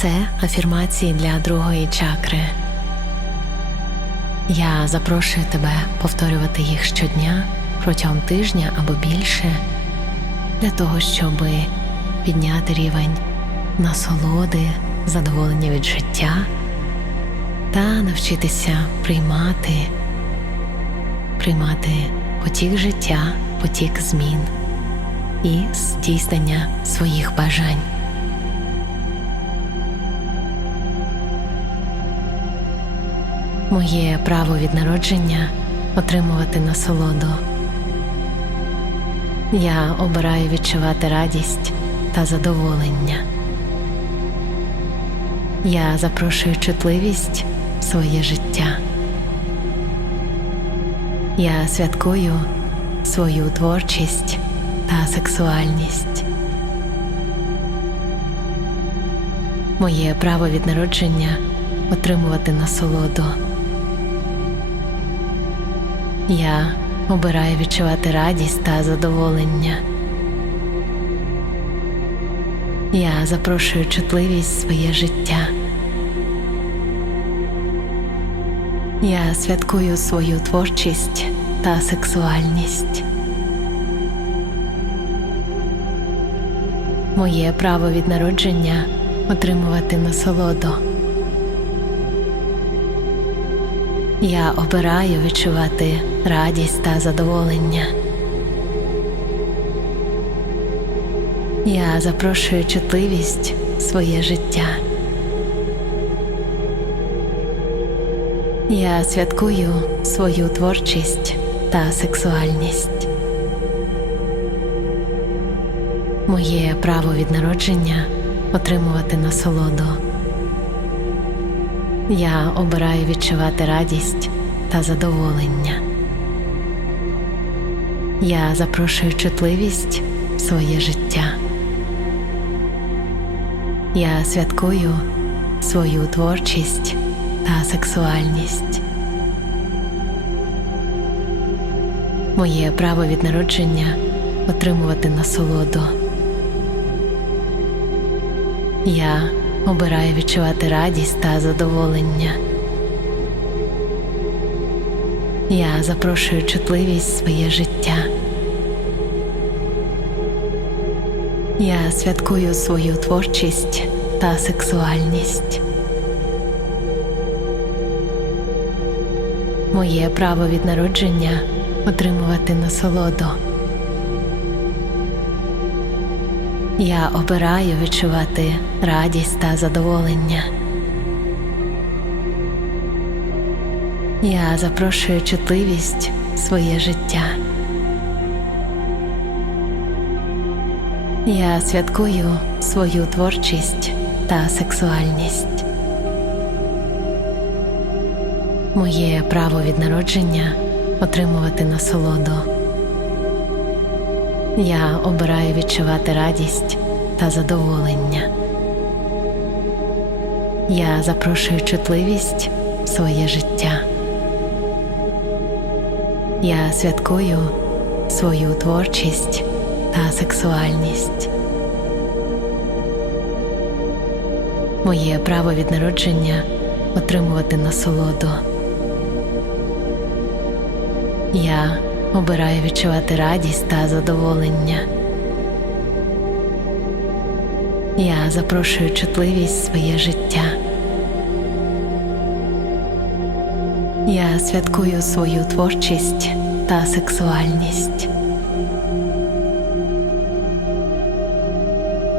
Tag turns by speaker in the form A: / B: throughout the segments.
A: Це афірмації для другої чакри. Я запрошую тебе повторювати їх щодня протягом тижня або більше для того, щоб підняти рівень насолоди, задоволення від життя та навчитися приймати, приймати потік життя, потік змін і здійснення своїх бажань. Моє право від народження отримувати насолоду. Я обираю відчувати радість та задоволення. Я запрошую чутливість в своє життя. Я святкую свою творчість та сексуальність. Моє право від народження отримувати насолоду. Я обираю відчувати радість та задоволення. Я запрошую чутливість в своє життя. Я святкую свою творчість та сексуальність. Моє право від народження отримувати насолоду. Я обираю відчувати радість та задоволення. Я запрошую чутливість в своє життя. Я святкую свою творчість та сексуальність. Моє право від народження отримувати насолоду. Я обираю відчувати радість та задоволення. Я запрошую чутливість в своє життя. Я святкую свою творчість та сексуальність. Моє право від народження отримувати насолоду. Я обираю відчувати радість та задоволення. Я запрошую чутливість в своє життя. Я святкую свою творчість та сексуальність. Моє право від народження отримувати насолоду. Я обираю відчувати радість та задоволення. Я запрошую чутливість в своє життя. Я святкую свою творчість та сексуальність. Моє право від народження отримувати насолоду. Я обираю відчувати радість та задоволення. Я запрошую чутливість в своє життя. Я святкую свою творчість та сексуальність. Моє право від народження отримувати насолоду. Я обираю відчувати радість та задоволення. Я запрошую чутливість в своє життя. Я святкую свою творчість та сексуальність.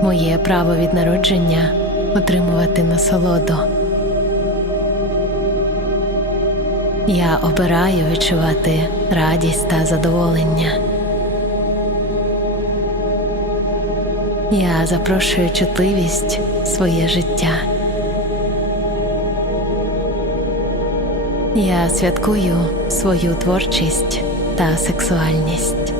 A: Моє право від народження отримувати насолоду. Я обираю відчувати радість та задоволення. Я запрошую чутливість в своє життя. Я святкую свою творчість та сексуальність.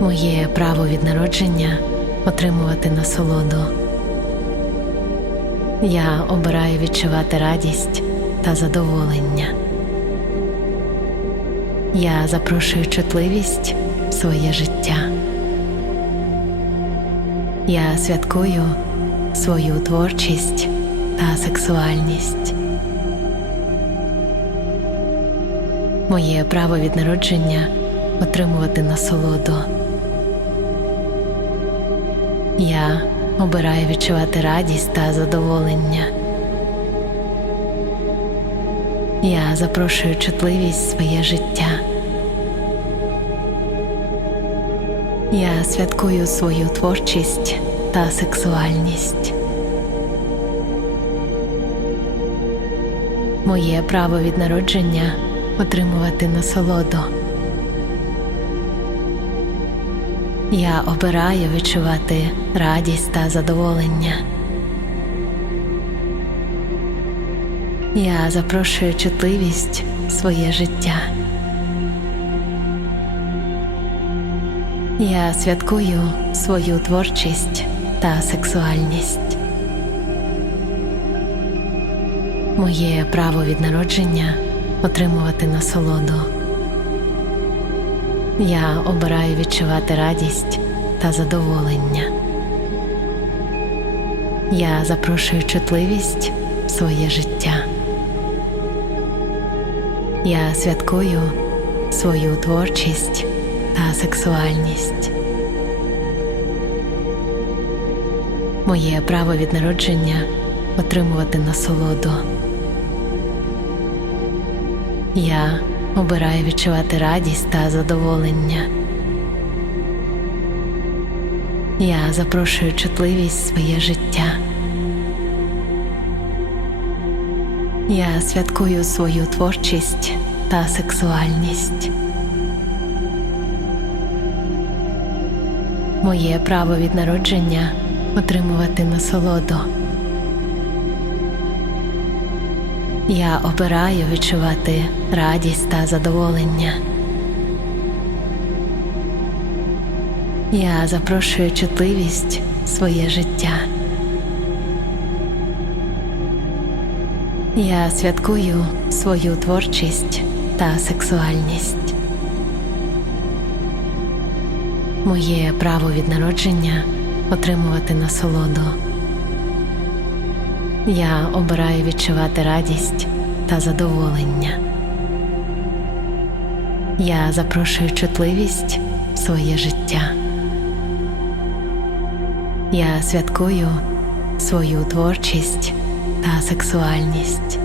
A: Моє право від народження отримувати насолоду. Я обираю відчувати радість та задоволення. Я запрошую чутливість в своє життя. Я святкую свою творчість та сексуальність. Моє право від народження отримувати насолоду. Я обираю відчувати радість та задоволення. Я запрошую чутливість в своє життя. Я святкую свою творчість та сексуальність. Моє право від народження отримувати насолоду. Я обираю відчувати радість та задоволення. Я запрошую чутливість в своє життя. Я святкую свою творчість та сексуальність. Моє право від народження отримувати насолоду. Я обираю відчувати радість та задоволення. Я запрошую чутливість в своє життя. Я святкую свою творчість та сексуальність. Моє право від народження отримувати насолоду. Я обираю відчувати радість та задоволення. Я запрошую чутливість в своє життя. Я святкую свою творчість та сексуальність. Моє право від народження отримувати насолоду. Я обираю відчувати радість та задоволення. Я запрошую чутливість в своє життя. Я святкую свою творчість та сексуальність. Моє право від народження отримувати насолоду. Я обираю відчувати радість та задоволення. Я запрошую чутливість в своє життя. Я святкую свою творчість та сексуальність.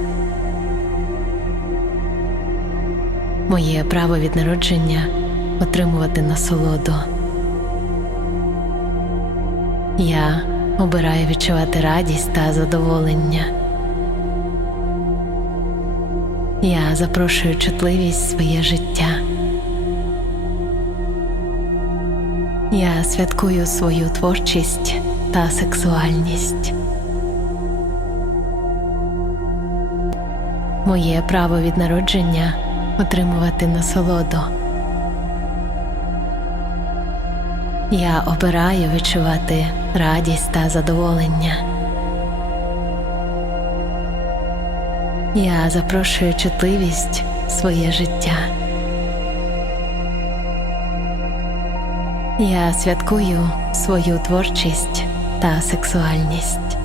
A: Моє право від народження отримувати насолоду. Я обираю відчувати радість та задоволення. Я запрошую чутливість в своє життя. Я святкую свою творчість та сексуальність. Моє право від народження отримувати насолоду. Я обираю відчувати радість та задоволення. Я запрошую чутливість в своє життя. Я святкую свою творчість та сексуальність.